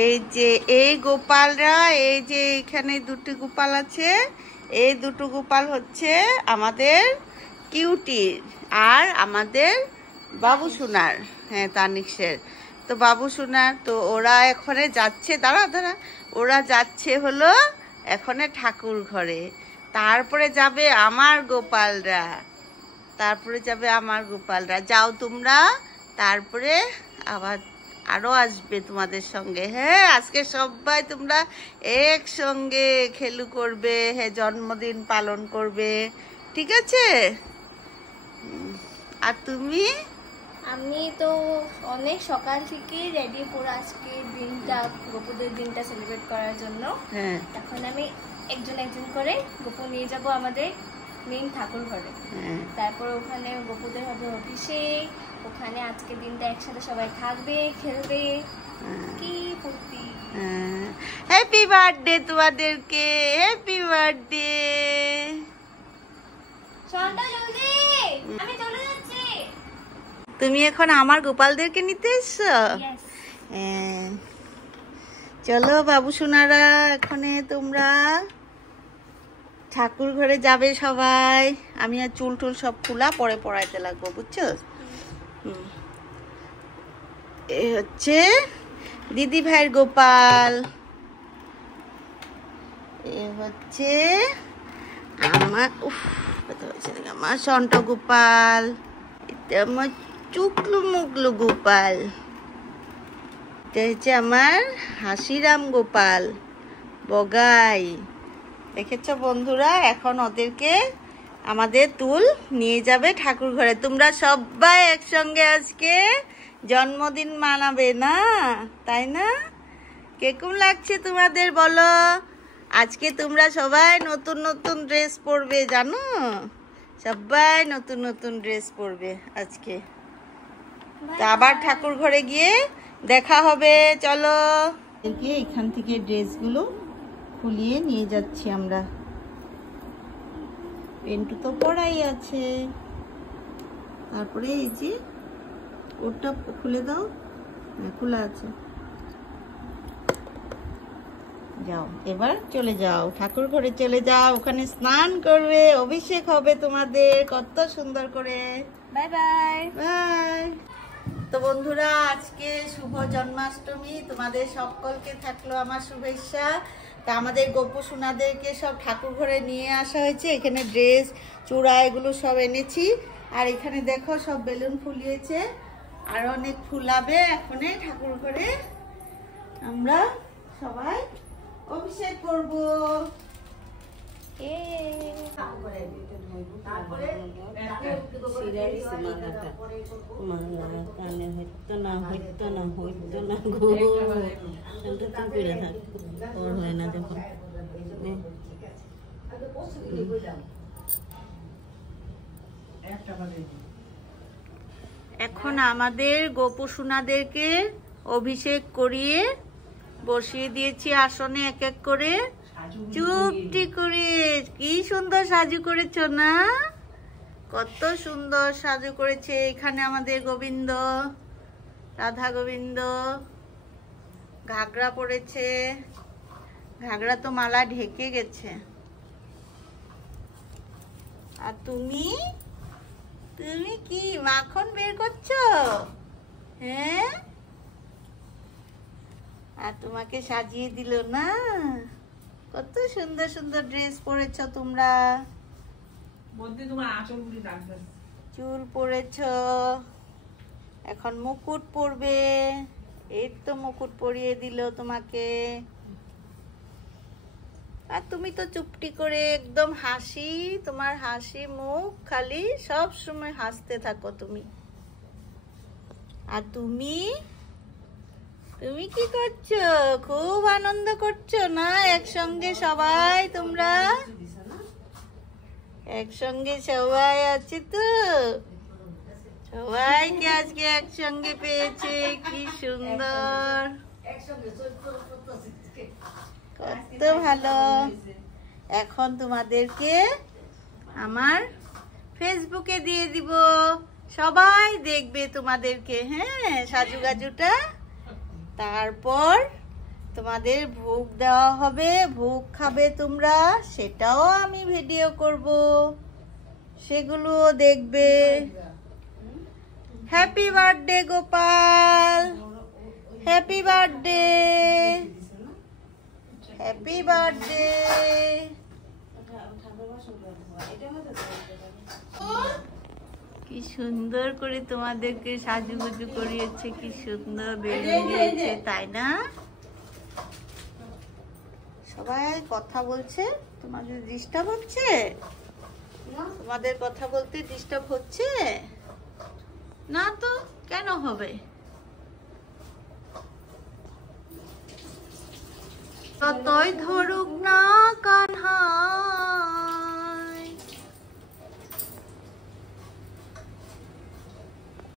এই যে এই গোপালরা, এই যে এখানে দুটি গোপাল আছে, এই দুটো গোপাল হচ্ছে আমাদের কিউটির আর আমাদের বাবু সোনার, হ্যাঁ তানিশের। তো বাবু সোনার তো ওরা এখানে যাচ্ছে, দাঁড়া দাঁড়া, ওরা যাচ্ছে হলো এখানে ঠাকুর ঘরে। তারপরে যাবে আমার গোপালরা, তারপরে যাবে আমার গোপালরা। যাও তোমরা, তারপরে আবার আরো আসবে তোমাদের সঙ্গে। হ্যাঁ, আজকে সবাই তোমরা একসঙ্গে খেলু করবে, হ্যাঁ জন্মদিন পালন করবে, ঠিক আছে? আর তুমি? আমি তো অনেক সকাল থেকে রেডি করে আজকে দিনটা, গোপুদের দিনটা সেলিব্রেট করার জন্য। হ্যাঁ, এখন আমি একজন একজন করে গোপু নিয়ে যাব আমাদের মেইন ঠাকুর ঘরে। তারপর ওখানে গোপুদের হবে অভিষেক, ওখানে আজকে দিনটা একসাথে সবাই থাকবে, খেলবে, কি ফুর্তি। হ্যাপি বার্থডে তোমাদেরকে, হ্যাপি বার্থডে। সন্ধ্যা জলদি, আমি চলে যাচ্ছি। তুমি এখন আমার গোপালদেরকে নিতে এসছো? চলো বাবু সোনারা, এখানে তোমরা ঠাকুর ঘরে যাবে সবাই। আমি আর চুল টুল সব খোলা, পরে পড়াইতে লাগবো, বুঝছো? এই হচ্ছে দিদি ভাইয়ের গোপাল, এ হচ্ছে আমার আমার সন্ট গোপাল, এটা আমার চুকলু মুকলু গোপাল, এটা হচ্ছে আমার হাসিরাম গোপাল বগাই। দেখেছ বন্ধুরা, এখন ওদেরকে আমাদের তুল নিয়ে যাবে ঠাকুর ঘরে। তোমরা সবাই একসঙ্গে আজকে জন্মদিন মানাবে না, তাই না? কেমন লাগছে তোমাদের বলো? আজকে তোমরা সবাই নতুন নতুন ড্রেস পরবে, জানো? সবাই নতুন নতুন ড্রেস পরবে আজকে। আবার ঠাকুর ঘরে গিয়ে দেখা হবে, চলো। এখান থেকে ড্রেসগুলো খুলিয়ে নিয়ে যাচ্ছি আমরা। পেন্টু তো পড়াই আছে, তারপরে এই যে ওটা খুলে দাও, খোলা আছে। যাও, এবার চলে যাও ঠাকুর ঘরে, চলে যাও, ওখানে স্নান করবে, অভিষেক হবে তোমাদের কত সুন্দর করে। Bye bye bye. তো বন্ধুরা, আজকে শুভ জন্মাষ্টমী, তোমাদের সকলকে থাকলো আমার শুভেচ্ছা। তা আমাদের গোপু সোনাদেরকে সব ঠাকুর ঘরে নিয়ে আসা হয়েছে, এখানে ড্রেস চূড়া এগুলো সব এনেছি। আর এখানে দেখো সব বেলুন ফুলিয়েছে, আর অনেক ফুলাবে এখানে ঠাকুর ঘরে। আমরা সবাই অভিষেক করবো। এখন আমাদের গোপু সোনাদেরকে অভিষেক করিয়ে বসিয়ে দিয়েছি আসনে এক এক করে, চুপটি করে। কি সুন্দর সাজু করেছো না? কত সুন্দর সাজু করেছে। এখানে আমাদের গোবিন্দ, রাধা গোবিন্দ ঘাগরা পড়েছে, ঘাগরা তো মালা ঢেকে গেছে। আর তুমি তুমি কি মাখন বের করছো? হ্যাঁ, আর তোমাকে সাজিয়ে দিল না? কত সুন্দর সুন্দর ড্রেস পরেছ তোমরা, চুল পরেছ, এখন মুকুট পরবে। এই তো মুকুট পরিয়ে দিল তোমাকে। আর তুমি তো চুপটি করে একদম হাসি, তোমার হাসি মুখ খালি সব সময় হাসতে থাকো তুমি। আর তুমি তুমি কি করছো? খুব আনন্দ করছো না একসঙ্গে সবাই? তোমরা একসঙ্গে সবাই আছে তো, সবাইকে আজকে একসঙ্গে পেয়েছে, কি সুন্দর, কত ভালো। এখন তোমাদেরকে আমার ফেসবুকে দিয়ে দিব, সবাই দেখবে তোমাদেরকে, হ্যাঁ সাজুগাজুটা। তারপর তোমাদের ভোগ দেওয়া হবে, ভোগ খাবে তোমরা, সেটাও আমি ভিডিও করব, সেগুলোও দেখবে। Happy birthday Gopal, happy birthday, happy birthday. কি সুন্দর করে তোমাদেরকে সাজুগুজু করিয়েছে, কি সুন্দর বেলুন দিয়েছে, তাই না? সবাই কথা বলছে, তোমাদের ডিস্টার্ব হচ্ছে? তোমাদের কথা বলতে ডিস্টার্ব হচ্ছে না তো? কেন হবে? যতই ধরুক না কান্হা,